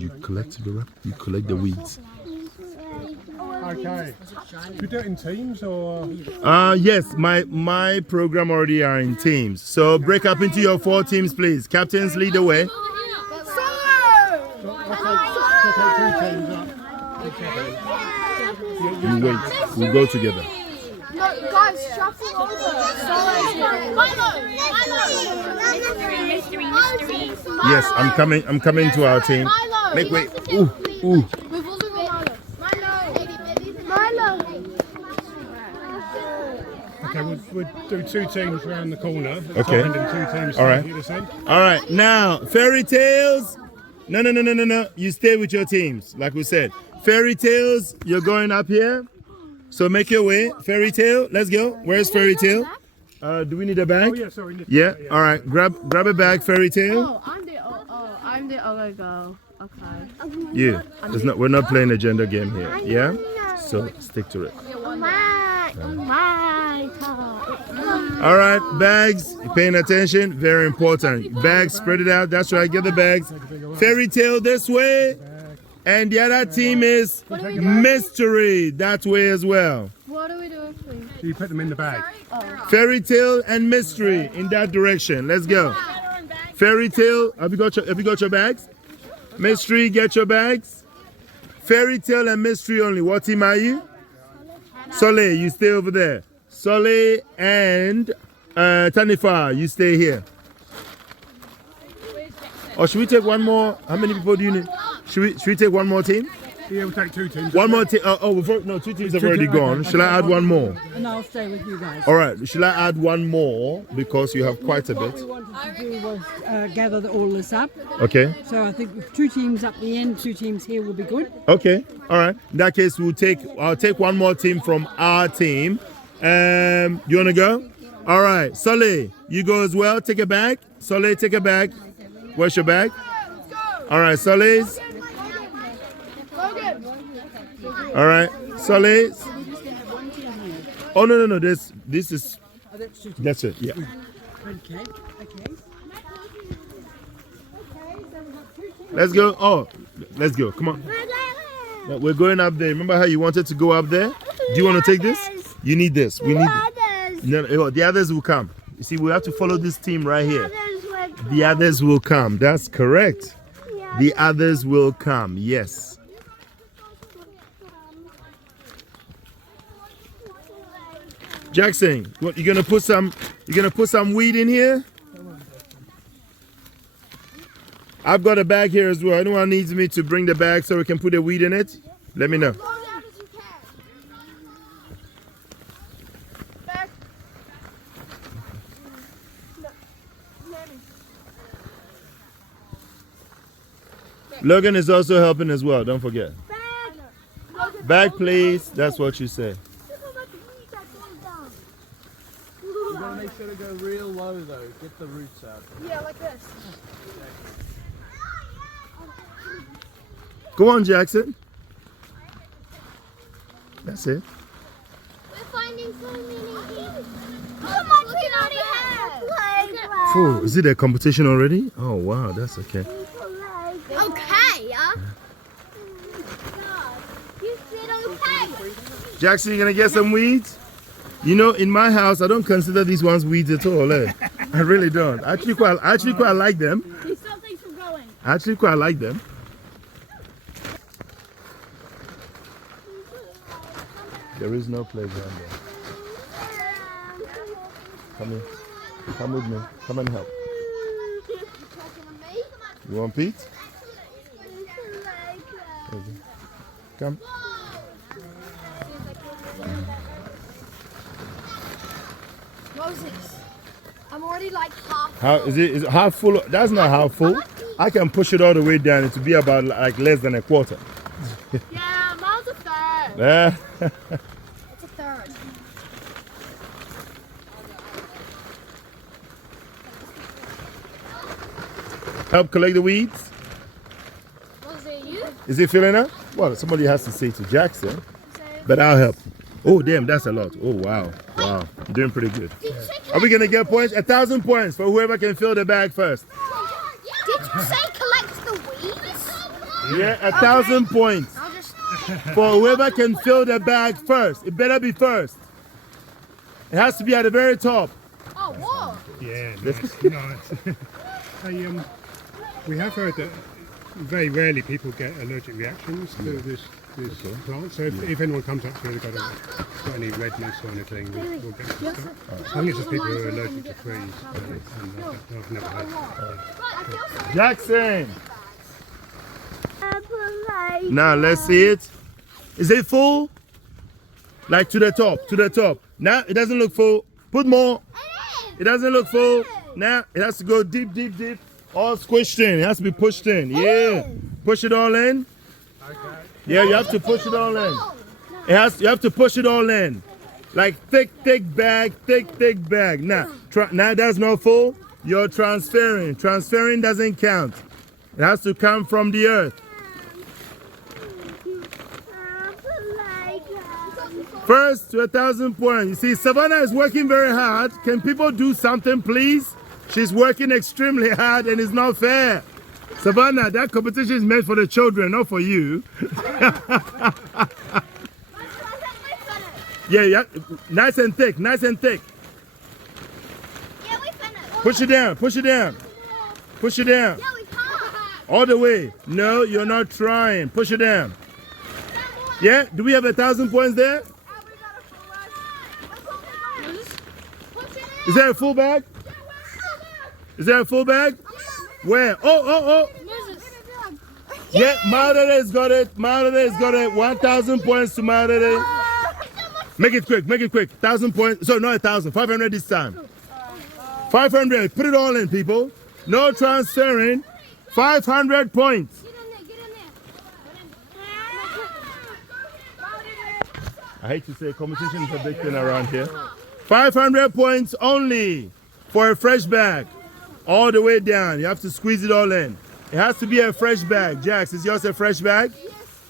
You collect the weeds. Okay. You do it in teams or? Yes, my program already are in teams. So break up into your 4 teams, please. Captains, lead the way. I'll take 2 teams up. You wait. We'll go together. No, guys, shuffle over. Mystery. Yes, I'm coming to our team. Make way. Ooh. We've also got Milo. Okay, we'll do 2 teams around the corner. Okay. And then 2 teams All right. here this end. All right. Now, fairy tales. No. You stay with your teams, like we said. Fairy tales, you're going up here. So make your way. Fairy tale, let's go. Where's fairy tale? Do we need a bag? Oh yeah, sorry. Yeah. All right. Grab a bag, fairy tale. I'm the other girl. Okay. You. We're not playing a gender game here. Yeah. So stick to it. All right. Bags. You're paying attention. Very important. Bags. Spread it out. That's right. Get the bags. Fairy tale this way. And the other team is mystery that way as well. What are we doing, please? You put them in the bag. Fairy tale and mystery in that direction. Let's go. Fairy tale, have you got your bags? Mystery, get your bags. Fairy tale and mystery only. What team are you? Soleil, you stay over there. Soleil and Tanifa, you stay here. Or should we take one more? How many people do you need? Should we take one more team? Yeah, we'll take 2 teams. One more team. No, 2 teams have already gone. Shall I add one more? And I'll stay with you guys. All right. Shall I add one more because you have quite a What we bit? wanted to do was gather all this up. Okay. So I think with 2 teams up the end, 2 teams here will be good. Okay. All right. In that case, I'll take one more team from our team. You wanna go? All right. Soleil, you go as well. Take a bag. Soleil, take a bag. Where's your bag? All right. Soleil's. All right. Soleil's. Oh no. This is. That's it. Yeah. Okay. Let's go. Oh, let's go. Come on. We're going up there. Remember how you wanted to go up there? Do you want to take this? You need this. We need. No, the others will come. You see, we have to follow this team right here. The others will come. That's correct. The others will come. Yes. Jackson, what you gonna put some weed in here? I've got a bag here as well. Anyone needs me to bring the bag so we can put the weed in it? Let me know. Logan is also helping as well, don't forget. Bag please, that's what you say. You gotta make sure to go real low though. Get the roots out. Yeah, like this. Go on, Jackson. That's it. We're finding so many things. How much we already have? Phew, is it a competition already? Oh wow, that's okay. Okay, yeah. You said okay. Jackson, you gonna get some weeds? You know, in my house, I don't consider these ones weeds at all. I really don't. I actually quite like them. He still thinks we're going. I actually quite like them. There is no playground there. Come here. Come with me. Come and help. You want Pete? Okay. Come. Moses, I'm already like half. How is it? Is it half full? That's not half full. I can push it all the way down. It will be about like less than a quarter. Yeah, mine's a third. Yeah. It's a third. Help collect the weeds. Was it you? Is it filling up? Well, somebody has to say to Jackson, but I'll help. Oh, damn, that's a lot. Oh, wow. Wow. You're doing pretty good. Are we going to get points? 1,000 points for whoever can fill the bag first. Did you say collect the weeds? Yeah, 1,000 points I'll just. for whoever can fill the bag first. It better be first. It has to be at the very top. Oh, whoa. Yeah, nice. Hey, we have heard that very rarely people get allergic reactions to this plant. So if anyone comes up to you and got any redness or anything, we'll get it. I think it's just people who are allergic to trees. And I've never had. Jackson. Now let's see it. Is it full? Like to the top, to the top. Now it doesn't look full. Put more. It doesn't look full. Now it has to go deep, deep, deep. All squished in. It has to be pushed in. Yeah. Push it all in. Yeah, you have to push it all in. You have to push it all in. Like thick, thick bag, thick, thick bag. Now, now that's not full. You're transferring. Transferring doesn't count. It has to come from the earth. First to 1,000 points. You see, Savannah is working very hard. Can people do something, please? She's working extremely hard and it's not fair. Savannah, that competition is made for the children, not for you. Yeah, nice and thick, nice and thick. Yeah, we finished. Push it down, push it down. Push it down. Yeah, we can't. All the way. No, you're not trying. Push it down. Yeah, do we have 1,000 points there? Is there a full bag? Is there a full bag? Where? Oh. Yeah, Maurere got it. Maurere got it. 1,000 points to Maurere. Make it quick, make it quick. 1,000 points. So not 1,000, 500 this time. 500. Put it all in, people. No transferring. 500 points. I hate to say competition is a big thing around here. 500 points only for a fresh bag. All the way down. You have to squeeze it all in. It has to be a fresh bag. Jax, is yours a fresh bag?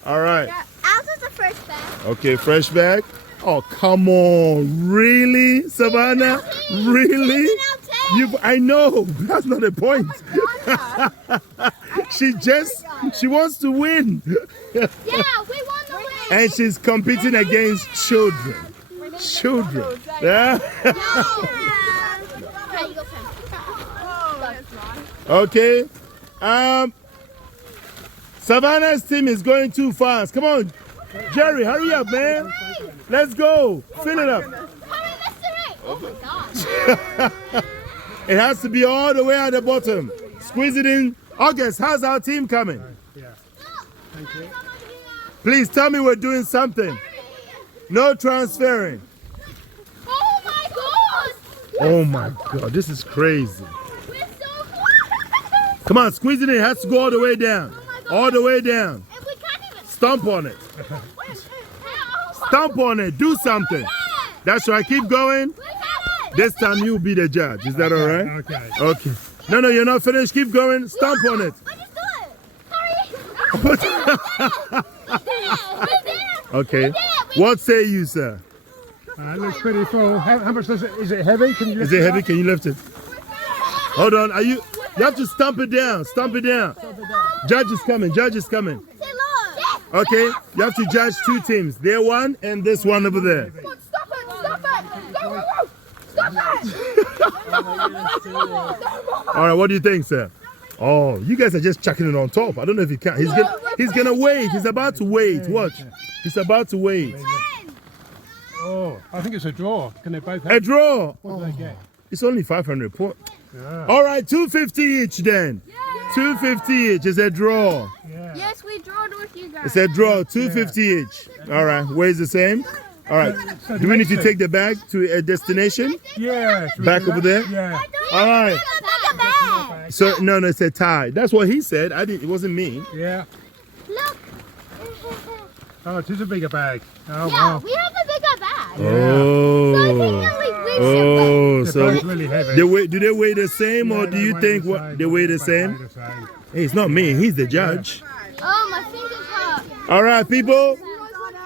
All right. Ours is a fresh bag. Okay, fresh bag. Oh, come on. Really, Savannah? Really? I know. That's not the point. She wants to win. Yeah, we won the race. And she's competing against children. Children. Yeah. Okay. Savannah's team is going too fast. Come on. Jerry, hurry up, man. Let's go. Fill it up. Oh my gosh. It has to be all the way at the bottom. Squeeze it in. August, how's our team coming? Yeah. Thank you. Please tell me we're doing something. No transferring. Oh my god. Oh my God, this is crazy. We're so Come on, squeeze it in. It has to go all the way down. All the way down. And we can't even Stomp on it. Stomp on it. Do something. That's right. Keep going. We got it. This time you'll be the judge. Is that all right? Okay. Okay. No, you're not finished. Keep going. Stomp on it. I just do it. Hurry. Okay. What say you, sir? It looks pretty full. How much does it? Is it heavy? Can you Is lift it it heavy? up? Can you lift it? Hold on. Are you? You have to stomp it down. Stomp it down. Judge is coming. Judge is coming. Say look. Okay. You have to judge two teams. There one and this one over there. Stop it. Stop it. Go, go, go. Stop it. All right. What do you think, sir? Oh, you guys are just chucking it on top. I don't know if he can. He's gonna wait. He's about to wait. Watch. He's about to wait. Oh, I think it's a draw. Can they both A have? draw. What do they get? It's only 500 points. Yeah. All right, 250 each then. 250 each. It's a draw. Yeah. Yes, we drawed with you guys. It's a draw. 250 each. All right. Weighs the same. All right. So Do we need to next take the bag to a destination? Yeah. should we Back do over that? there? Yeah. All right. Look at bag. So no, it's a tie. That's what he said. I didn't. It wasn't me. Yeah. Look. Oh, it is a bigger bag. Oh, Yeah, wow. we have a bigger bag. Oh. Oh. They're So both really heavy. they weigh. Do they weigh the same, or Yeah, do you weigh think the what same. they weigh the They same? weigh the same. Hey, it's not me. He's the judge. Oh, my fingers hurt. All right, people.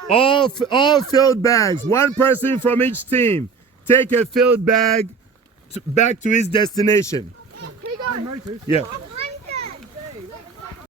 All filled bags. One person from each team. Take a filled bag back to his destination. Here you go. Yeah.